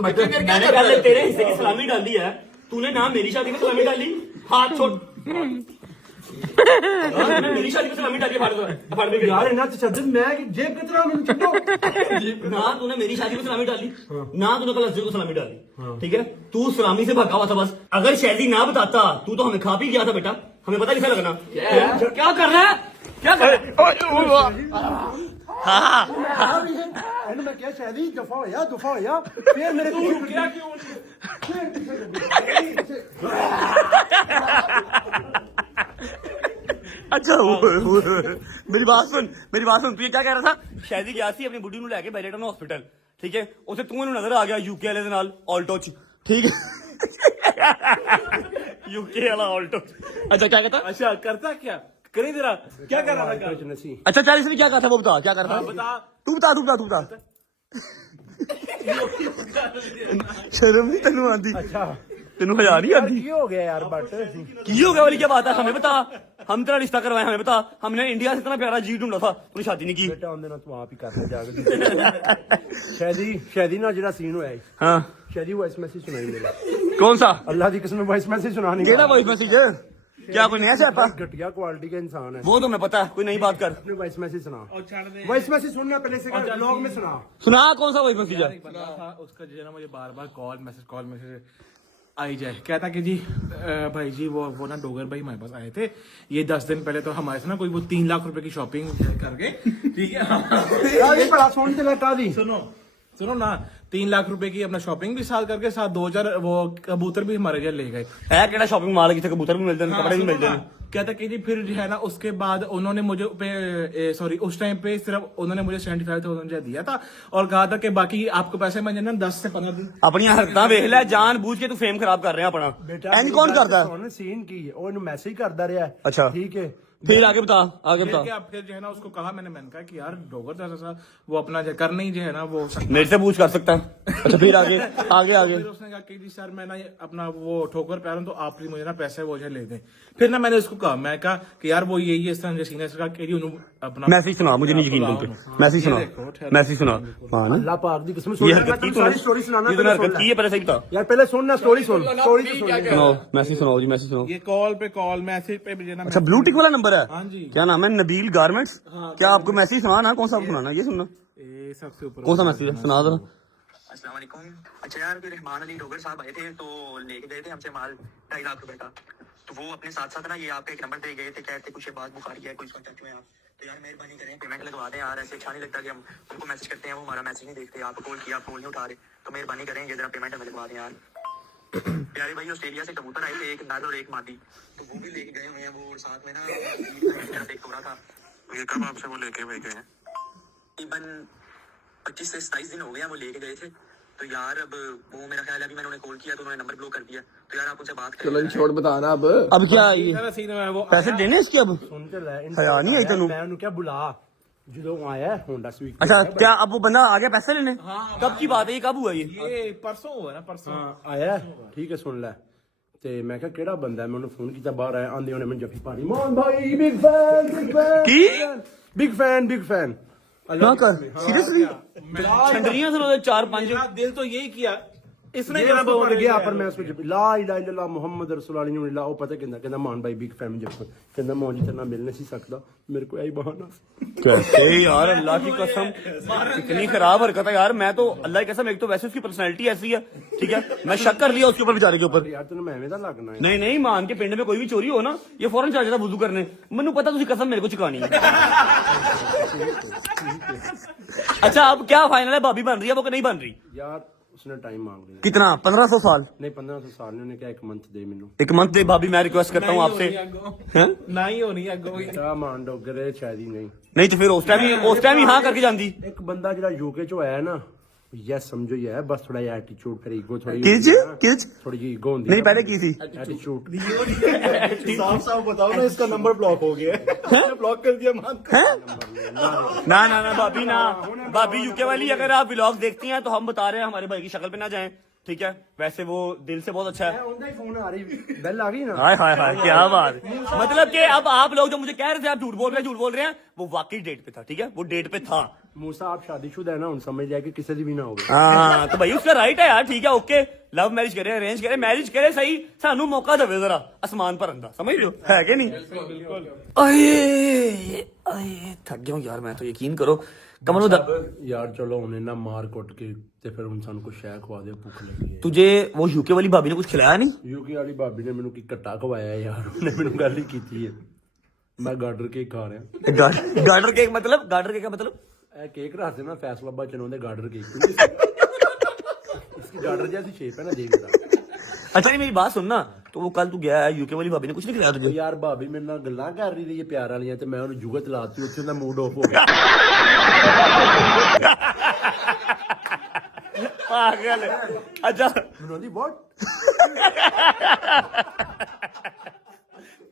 मैंने पहले तेरे हिस्से की सलामी डाली है, तूने ना मेरी शादी में सलामी डाली, हाथ छोड़। मेरी शादी में सलामी डाली, फाड़ दे यार इन्ना तशद्दुद मैं कि जेब कतरा मैंने छड्डो। ना तूने मेरी शादी में सलामी डाली, ना तूने कल अजय को सलामी डाली, ठीक है? तू सलामी से भागा हुआ था बस। अगर शैदी ना बताता तू तो हमें खा पी गया था बेटा, हमें पता कैसा लगना? क्या कर रहा है, क्या कर रहा है? मैं क्या शादी दफा होया फिर मेरे को क्या अच्छा मेरी बात सुन, तू ये क्या कह रहा था? शादी गया सी अपनी बुढ़ी ਨੂੰ ਲੈ ਕੇ ਬੈਲੇਟਨ हॉस्पिटल, ठीक है? उसे तू ਇਹਨੂੰ नजर आ गया यूके वाले ਦੇ ਨਾਲ ऑल्टो ਚ, ठीक है? यूके वाला ऑल्टो। अच्छा क्या कहता? अच्छा करता क्या करे तेरा क्या कर रहा था? अच्छा चल इसने क्या कहा था वो बता, क्या कर रहा था? बता। तू बता शर्म नहीं तेनू आंदी? अच्छा तेनू हज़ार नहीं आंदी? की हो गया यार बट की हो गया वाली क्या बात है? हमें बता, हम तेरा रिश्ता करवाए, हमें बता। हमने इंडिया से इतना प्यारा जी ढूंढा था, तूने शादी नहीं की। बेटा ਉਹਦੇ ਨਾਲ ਤੂੰ ਆਪ ਹੀ ਕਰਨਾ ਜਾ ਕੇ ਸ਼ਾਦੀ ਨਾਲ ਜਿਹੜਾ ਸੀਨ ਹੋਇਆ हाँ ਸ਼ਾਦੀ ਵॉइस मैसेज ਸੁਣਾਈ ਮੇਰੇ कौन सा? अल्लाह की कसम वॉइस मैसेज सुनानी केड़ा वॉइस मैसेज? क्या कोई नया स्यापा? घटिया क्वालिटी का इंसान है वो तो मैं पता है, कोई नई बात कर। अपने वॉइस मैसेज सुना वॉइस मैसेज सुनना पहले से ब्लॉग में सुना सुना कौन सा वॉइस मैसेज है? था उसका जो है ना मुझे बार बार कॉल मैसेज आई जाए, कहता कि जी भाई जी वो ना डोगर भाई हमारे पास आए थे ये 10 दिन पहले, तो हमारे से ना कोई वो 3 लाख रुपए की शॉपिंग करके, ठीक है? बड़ा सोन चला दी सुनो ना, 3 लाख रुपए की अपना शॉपिंग भी साथ करके साथ 2000 वो कबूतर भी हमारे घर ले गए। है केड़ा शॉपिंग मॉल जिथे कबूतर भी मिलते हैं, कपड़े भी मिलते हैं? कहता कि जी फिर जो है ना उसके बाद उन्होंने मुझे सॉरी उस टाइम पे सिर्फ उन्होंने मुझे 75,000 दिया था और कहा था कि बाकी आपको पैसे मैं ना 10 से 15 दिन। अपनी हरकतां वेख ले, जान बूझ के तू फेम खराब कर रहा है अपना। एंड कौन करदा है? ਉਹਨੇ ਸੀਨ ਕੀ ਉਹ ਇਹਨੂੰ ਮੈਸੇਜ ਕਰਦਾ ਰਿਹਾ अच्छा। ठीक है फिर आगे बता, आगे फिर बता। क्या, फिर जो है ना उसको कहा मैंने कहा कि यार डोगर जैसा सा वो अपना जो कर नहीं जो है ना वो मेरे से पूछ कर सकता है। अच्छा फिर आगे आगे आगे फिर उसने कहा कि जी सर मैं ना अपना वो ठोकर पा रहा हूँ तो आप प्लीज मुझे ना पैसे वो जो ले दें। फिर ना मैंने उसको कहा, मैं कहा कि यार वो यही इस तरह सीनियर से कहा कि जी अपना मैसेज सुना, मुझे नहीं यकीन तुम पे। मैसेज सुना, मैसेज सुना। हाँ ना अल्लाह पाक दी कसम ये सुन हरकत की सारी स्टोरी सुनाना ये तूने हरकत की है, पहले सही बता। यार पहले सुनना स्टोरी सुन सुनाओ मैसेज सुनाओ जी, मैसेज सुनाओ। ये कॉल पे कॉल मैसेज पे भी जो है ना अच्छा ब्लू टिक वाला नंबर है? हाँ जी। क्या नाम है? नबील गारमेंट्स। क्या आपको मैसेज सुनाना है? कौन सा आपको सुनाना है? ये सुनना। ये सबसे ऊपर कौन सा मैसेज है? सुना दो। अस्सलाम वालेकुम। अच्छा यार फिर रहमान अली डोगर साहब आए थे तो लेके गए थे हमसे माल 2.5 लाख रुपए का, तो वो अपने साथ साथ ना ये आपका एक नंबर दे गए थे, कहते कुछ बात बुखारी है कुछ कॉन्टेक्ट में आप, तो यार मेहरबानी करें पेमेंट लगवा दें यार, ऐसे अच्छा नहीं लगता कि हम उनको मैसेज करते हैं वो हमारा मैसेज नहीं देखते, आपको कॉल किया आप कॉल नहीं उठा रहे, तो मेहरबानी करें ये जरा पेमेंट हमें लगवा दें यार। प्यारे भाई ऑस्ट्रेलिया से कबूतर आए थे, एक नर और एक मादी, तो वो भी लेके गए हुए हैं वो, और साथ में ना एक तोड़ा था। ये कब आपसे वो लेके गए हैं? तकरीबन 25 से 27 दिन हो गए हैं वो लेके गए थे, तो यार अब वो मेरा ख्याल है अभी मैंने उन्हें कॉल किया तो उन्होंने नंबर ब्लॉक कर दिया, तो यार आप उनसे बात करें। चलो छोड़ बताना अब क्या है ये? सारा सीन है वो पैसे देने इसके अब? सुन ते ले हया नहीं आई तेनू? मैं ਉਹਨੂੰ ਕਿਹਾ बुला ਜਦੋਂ ਆਇਆ ਹੋਂਡਾ ਸਵੀਟ अच्छा क्या अब वो बंदा आ गया पैसे लेने? कब की बात है ये? कब हुआ ये? ये परसों हुआ ना परसों। ਆਇਆ ਠੀਕ ਹੈ ਸੁਣ ਲੈ ਤੇ ਮੈਂ ਕਿਹਾ ਕਿਹੜਾ ਬੰਦਾ ਹੈ? ਮੈਂ ਉਹਨੂੰ ਫੋਨ ਕੀਤਾ ਬਾਹਰ ਆਇਆ ਆਂਦੇ ਉਹਨੇ ਮੈਨੂੰ ਜੱਫੀ ਪਾਣੀ ਮੋਹਨ ਭਾਈ ਬਿਗ ਫੈਨ की? ਬਿਗ ਫੈਨ क्या कर सीरियसली छंडरियां से 4-5 मेरा दिल तो यही किया इसने ये जरा उसको बहुत पड़ गया पर मैं उसको ला इलाहा इल्लल्लाह मुहम्मद रसूलुल्लाह ने ला ਉਹ ਪਤਾ ਕਹਿੰਦਾ ਮਾਨ ਭਾਈ ਬਿਗ ਫੈਨ ਜੱਫ ਕਹਿੰਦਾ ਮੌਜੀ ਤੇ ਨਾ ਮਿਲ ਨਹੀਂ ਸੀ ਸਕਦਾ मेरे को यही बहाना। कैसे यार, अल्लाह की कसम इतनी खराब हरकत है यार। मैं तो अल्लाह की कसम, एक तो वैसे उसकी पर्सनैलिटी ऐसी है, ठीक है, मैं शक कर लिया उसके ऊपर, बेचारे के ऊपर। यार तेन मैं लगना है नहीं नहीं, मान के पिंड में कोई भी चोरी हो ना, ये फौरन चल जाता वुजू करने। मैनू पता तुझी कसम मेरे को चुकानी है। अच्छा अब क्या फाइनल है? भाभी बन रही है वो कि नहीं बन रही? यार उसने टाइम मांग लिया। कितना? 1500 साल? नहीं 1500 साल ने उन्हें क्या 1 मंथ दे मैनू। 1 मंथ दे भाभी, मैं रिक्वेस्ट करता हूँ आपसे। हैं? ना ही होनी अगो क्या मान डोगरे शायद ही नहीं। नहीं तो फिर उस टाइम ही हाँ करके जाती। एक बंदा जो यूके चो आया ना, यस समझो ये है, बस थोड़ा ये एटीट्यूड फिर ईगो थोड़ी किज होती है ना, किज थोड़ी जी ईगो होती नहीं है। पहले की थी एटीट्यूड साफ साफ बताओ ना, इसका नंबर ब्लॉक हो गया है। ब्लॉक कर दिया मान। ना ना ना भाभी ना, भाभी यूके वाली अगर आप व्लॉग देखती हैं तो हम बता रहे हैं हमारे भाई की शक्ल पे ना जाएं, ठीक है। वैसे वो दिल से बहुत अच्छा है। फोन आ रही, बेल आ गई ना। हाय हाय हाय क्या बात, मतलब कि अब आप लोग जो मुझे कह रहे थे आप झूठ बोल रहे हैं, वो वाकई डेट पे था, ठीक है, वो डेट पे था। मूसा आप शादीशुदा है ना, उन समझ जाए कि किसी की भी ना होगी। हाँ तो भाई उसका राइट है यार, ठीक है, ओके। लव मैरिज करे, अरेंज करे, मैरिज करे, सही सानू मौका दे जरा आसमान भरन दा, समझ लो है कि नहीं। आए थक गया हूं यार मैं तो, यकीन करो कमर दा। यार चलो उन्हें ना मार कुट के ते फिर ਹੁਣ ਸਾਨੂੰ ਕੁਛ ਸ਼ੈ ਖਵਾ ਦੇ, ਭੁੱਖ ਲੱਗੀ ਹੈ। तुझे वो यूके वाली भाभी ने कुछ खिलाया नहीं? ਯੂਕੇ ਵਾਲੀ ਭਾਬੀ ਨੇ ਮੈਨੂੰ ਕੀ ਘੱਟਾ ਖਵਾਇਆ ਯਾਰ, ਉਹਨੇ ਮੈਨੂੰ ਗੱਲ ਹੀ ਕੀਤੀ ਹੈ। ਮੈਂ ਗਾਰਡਰ ਕੇਕ ਖਾ ਰਿਹਾ। गार्डर केक मतलब, गार्डर केक का मतलब ਇਹ ਕੇਕ ਰੱਖਦੇ ਨਾ ਫੈਸਲਾਬਾਦ ਚ ਉਹਦੇ ਗਾਰਡਰ केक, इसकी गार्डर जैसी शेप है ना देवी का। अच्छा नहीं मेरी बात सुनना, तो वो कल तू गया है यूके वाली भाभी ने कुछ नहीं खिलाया तुझे? यार भाभी मेरे ਨਾਲ ਗੱਲਾਂ ਕਰ ਰਹੀ ਸੀ ਪਿਆਰ ਵਾਲੀਆਂ ਤੇ ਮੈਂ ਉਹਨੂੰ ਜੁਗਤ ਲਾਤੀ, ਉੱਥੇ ਦਾ ਮੂਡ ਆਫ ਹੋ ਗਿਆ। पागल है। अच्छा ਮੈਨੂੰ ਆਂਦੀ ਵਾਟ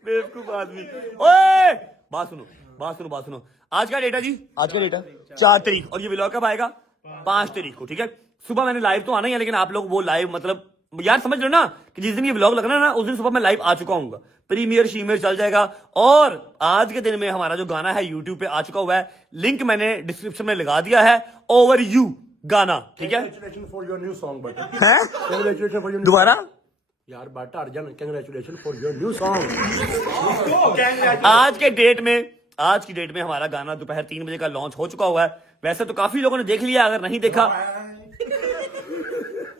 बेवकूफ आदमी। ओए बात सुनो आज का डेट है जी, आज का डेट है 4 तारीख, और ये व्लॉग कब आएगा? 5 तारीख को, ठीक है। सुबह मैंने लाइव तो आना ही है, लेकिन आप लोग वो लाइव मतलब यार समझ लो ना कि जिस दिन ये व्लॉग लगना ना उस दिन सुबह मैं लाइव आ चुका हूँ, प्रीमियर शीमियर चल जाएगा। और आज के दिन में हमारा जो गाना है यूट्यूब पे आ चुका हुआ है, लिंक मैंने डिस्क्रिप्शन में लगा दिया है, ओवर यू गाना, ठीक है। Congratulation for your new song but हैं? कंग्रेचुलेशन फॉर योर दोबारा यार बट हट जाना, congratulation for your new song. आज की डेट में हमारा गाना दोपहर 3 बजे का लॉन्च हो चुका हुआ है। वैसे तो काफी लोगों ने देख लिया, अगर नहीं देखा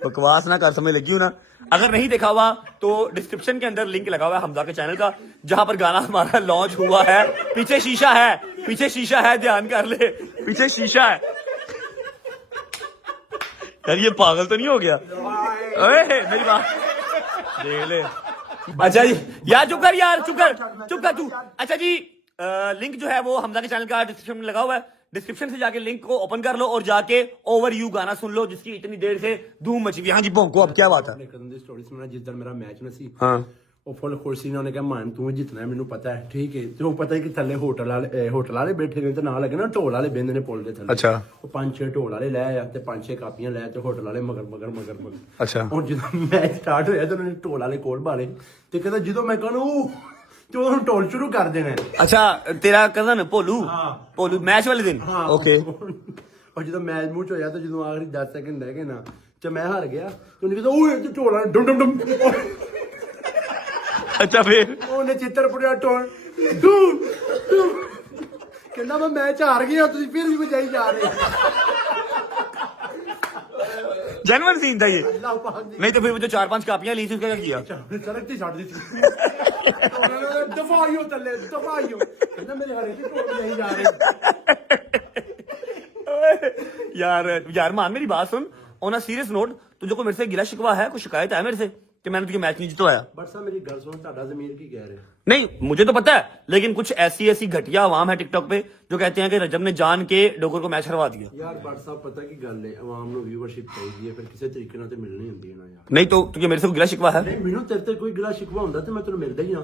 बकवास ना कर, समझ लगी हो ना। अगर नहीं देखा हुआ तो डिस्क्रिप्शन के अंदर लिंक लगा हुआ है हमजा के चैनल का, जहां पर गाना हमारा लॉन्च हुआ है। पीछे शीशा है, ध्यान कर ले, पीछे शीशा है। यार ये पागल तो नहीं हो गया? ओए मेरी बात देख ले। अच्छा जी यार चुप कर यार, चुप कर तू। अच्छा जी लिंक जो है वो हमजा के चैनल का डिस्क्रिप्शन में लगा हुआ है, डिस्क्रिप्शन से जाके लिंक को ओपन कर लो और जाके ओवर यू गाना सुन लो, जिसकी इतनी देर से धूम मची हुई। हाँ जी भोंको, अब क्या बात है? कदम दी स्टोरी सुना जिस दिन मेरा मैच ना सी, हाँ ਉਹ ਫੁੱਲ ਕੁਰਸੀ ਨੇ ਉਹਨੇ ਕਿਹਾ ਮਾਨ ਤੂੰ ਜਿੱਤਣਾ ਹੈ, ਮੈਨੂੰ ਪਤਾ ਹੈ, ਠੀਕ ਹੈ। ਤੇ ਉਹ ਪਤਾ ਹੈ ਕਿ ਥੱਲੇ ਹੋਟਲ ਵਾਲੇ ਬੈਠੇ ਨੇ ਤੇ ਨਾਲ ਲੱਗੇ ਨਾ ਢੋਲ ਵਾਲੇ ਬਹਿੰਦੇ ਨੇ ਪੁੱਲ ਦੇ ਥੱਲੇ। ਅੱਛਾ। ਉਹ 5-6 ਢੋਲ ਵਾਲੇ ਲੈ ਆ ਤੇ 5-6 ਕਾਪੀਆਂ ਲੈ ਤੇ ਹੋਟਲ ਵਾਲੇ ਮਗਰ। ਅੱਛਾ। ਹੁਣ ਜਦੋਂ ਮੈਚ ਸਟਾਰਟ ਹੋਇਆ ਤੇ ਉਹਨਾਂ ਨੇ ਢੋਲ ਵਾਲੇ ਕੋਲ ਭਾਲੇ ਤੇ ਕਹਿੰਦਾ ਜਦੋਂ ਮੈਂ ਕਹਣਾ ਉਹ ਤੇ ਉਹ ਢੋਲ ਸ਼ੁਰੂ ਕਰ ਦੇਣਾ। अच्छा तेरा कजन भोलू मैच वाले दिन? ओके। ਔਰ ਜਦੋਂ ਮੈਚ ਮੂਚ ਹੋਇਆ ਤੇ ਜਦੋਂ ਆਖਰੀ 10 ਸੈਕਿੰਡ ਰਹਿ ਗਏ ਨਾ ਤੇ ਮੈਂ ਹਾਰ ਗਿਆ ਤੇ ਉਹਨੇ ਕਹਿੰਦਾ ਓਏ ਤੇ ਢੋਲ ਵਾਲਾ ਡਮ ਡਮ ਡਮ। अच्छा फिर ਉਹਨੇ ਚਿੱਤਰ ਪੁੜਿਆ ਢੋਲ ਕਹਿੰਦਾ ਮੈਂ ਮੈਚ ਹਾਰ ਗਿਆ, ਤੁਸੀਂ ਫਿਰ ਵੀ ਵਜਾਈ ਜਾ ਰਹੇ। जेन्युइन सीन था ये, ਅੱਲਾਹ ਪਾਕ ਦੀ नहीं तो फिर वो जो 4-5 कापियां ली थी उसका क्या किया? ਸੜਕ ਤੇ ਛੱਡ ਦਿੱਤੀ। ਦਫਾਈਓ ਥੱਲੇ ਦਫਾਈਓ, ਕਹਿੰਦਾ ਮੇਰੇ ਹਰੇ ਤੇ ਢੋਲ ਵਜਾਈ ਜਾ ਰਹੇ। यार मान मेरी बात सुन, ऑन अ सीरियस नोट, तुझे को मेरे से गिला शिकवा है, कुछ शिकायत है मेरे से कि मैंने तुझे मैच नहीं जितवाया? बट सर मेरी गल सुनो, ਤੁਹਾਡਾ ਜ਼ਮੀਰ ਕੀ ਕਹਿ ਰਿਹਾ? नहीं मुझे तो पता है, लेकिन कुछ ऐसी घटिया आवाम है टिकटॉक पे जो कहते हैं कि रजब ने जान के डोगर को मैच हरवा दिया। ਯਾਰ ਬਟ ਸਾਹਿਬ ਪਤਾ ਕੀ ਗੱਲ ਹੈ, ਆਵਾਮ ਨੂੰ ਵਿਊਅਰਸ਼ਿਪ ਚਾਹੀਦੀ ਹੈ, ਫਿਰ ਕਿਸੇ ਤਰੀਕੇ ਨਾਲ ਤੇ ਮਿਲਣੀ ਹੁੰਦੀ ਹੈ ਨਾ ਯਾਰ। नहीं तो तुझे मेरे से गिला शिकवा है? ਨਹੀਂ ਮੈਨੂੰ ਤੇਰੇ ਤੇ ਕੋਈ ਗਿਲਾ ਸ਼ਿਕਵਾ ਹੁੰਦਾ ਤੇ ਮੈਂ ਤੈਨੂੰ ਮਿਲਦਾ ਹੀ ਨਾ।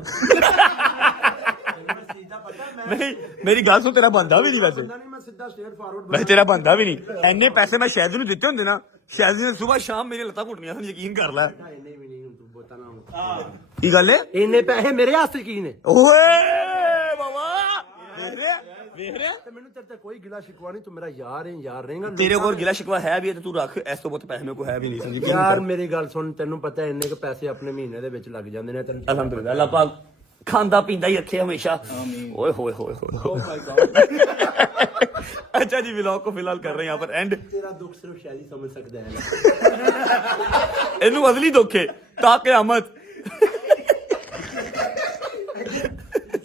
नहीं मेरी गल सुन, तेरा बंदा भी नहीं वैसे, ਨਹੀਂ ਮੈਂ ਸਿੱਧਾ ਸਟੇਟ ਫਾਰਵਰਡ वैसे तेरा बंदा भी नहीं। एने पैसे मैं शायद दिते होंगे ना, शायद ने सुबह शाम मेरी लत्तां घुटनियां सन, यकीन कर ले। ਇੰਨੇ ਵੀ ਨਹੀਂ, ਤੂੰ ਬੋਤਾ ਨਾ की गल है? ਇੰਨੇ ਪੈਸੇ ਮੇਰੇ ਹੱਥ ਕੀ ਨੇ? ओए बाबा देख रहे ਤੇ ਮੈਨੂੰ ਤੇਰੇ ਤੇ ਕੋਈ ਗਿਲਾ ਸ਼ਿਕਵਾ ਨਹੀਂ, ਤੂੰ ਮੇਰਾ ਯਾਰ ਹੈ, ਯਾਰ ਰਹੇਗਾ। तेरे को गिला शिकवा है भी है तो तू रख, ऐसे तो बहुत पैसे मेरे को है भी नहीं समझी। ਯਾਰ ਮੇਰੀ ਗੱਲ ਸੁਣ, ਤੈਨੂੰ ਪਤਾ ਇੰਨੇ ਕੁ ਪੈਸੇ ਆਪਣੇ ਮਹੀਨੇ ਦੇ ਵਿੱਚ ਲੱਗ ਜਾਂਦੇ ਨੇ ਤੈਨੂੰ। अल्हम्दुलिल्लाह अल्लाह पाक खांदा पींदा ही रखे हमेशा। ओए होए होए। अच्छा जी व्लॉग को फिलहाल कर रहे हैं यहाँ पर एंड। ਤੇਰਾ ਦੁੱਖ ਸਿਰਫ ਸ਼ਾਇਦ ਹੀ ਸਮਝ ਸਕਦਾ ਹੈ। इनू अगली दुखे ताके अहमद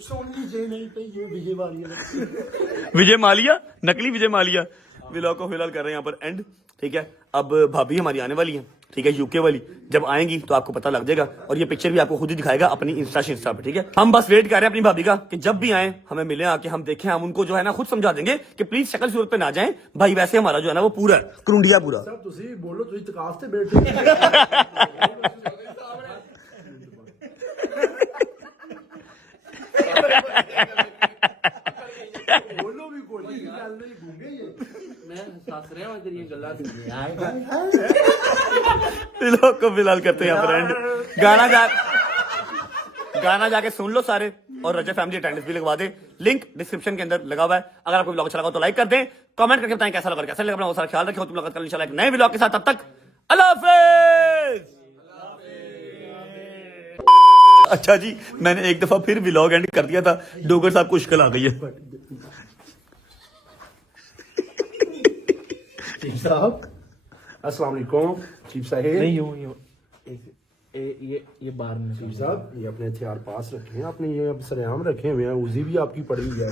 ਸੋਨੀ ਜੇ ਨਹੀਂ ਪਈ ਇਹ ਵਿਜੇ ਵਾਲੀ विजय मालिया, नकली विजय मालिया। व्लॉग को फिलहाल कर रहे हैं यहाँ पर एंड, ठीक है। अब भाभी हमारी आने वाली है, ठीक है, यूके वाली जब आएंगी तो आपको पता लग जाएगा, और ये पिक्चर भी आपको खुद ही दिखाएगा अपनी इंस्टा पे, ठीक है। हम बस वेट कर रहे हैं अपनी भाभी का कि जब भी आए हमें मिले, आके हम देखें, हम उनको जो है ना खुद समझा देंगे कि प्लीज शक्ल सूरत पे ना जाएं भाई, वैसे हमारा जो है ना वो पूरा करुंडिया पूरा। ਸਭ ਤੁਸੀਂ ਬੋਲੋ, ਤੁਸੀਂ ਤਕਾਫ ਤੇ ਬੈਠੇ ਬੋਲੋ ਵੀ ਕੋਈ ਗੱਲ ਨਹੀਂ, ਗੂੰਗੇ ਹੀ ਮੈਂ ਹੱਸ ਰਿਹਾ ਹਾਂ ਤੇਰੀਆਂ ਗੱਲਾਂ ਸੁਣ दिलों को फिलहाल करते हैं फ्रेंड, गाना जाके सुन लो सारे, और रजा फैमिली अटेंडेंस भी लगवा दे, लिंक डिस्क्रिप्शन के अंदर लगा हुआ है। अगर आपको व्लॉग अच्छा लगा तो लाइक कर दें, कमेंट करके बताएं कैसा लगा, कैसा लगा, अपना बहुत सारा ख्याल रखें, तुम लोग कल इंशाल्लाह एक नए व्लॉग के साथ, तब तक अल्लाह हाफिज़। अच्छा जी, मैंने एक दफा फिर व्लॉग एंड कर दिया था, डोगर साहब को मुश्किल आ गई है। चीफ साहब अस्सलाम वालेकुम। चीफ साहब नहीं यूं ये बाहर में चीफ साहब ये अपने हथियार पास रखे हैं आपने, ये अब सरेआम रखे हुए हैं, उजी भी आपकी पड़ी हुई है।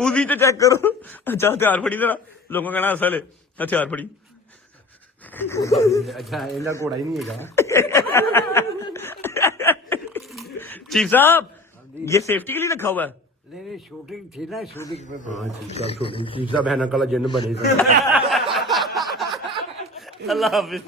उजी तो चेक करो। अच्छा हथियार फड़ी जरा, लोगों का कहना असल है हथियार फड़ी। अच्छा इनका घोड़ा ही नहीं है। चीफ साहब ये सेफ्टी के लिए रखा हुआ है। नहीं शूटिंग थी ना, शूटिंग पे हाँ चीफ साहब है ना कला जिन्न बने। अल्लाह हाफिज़।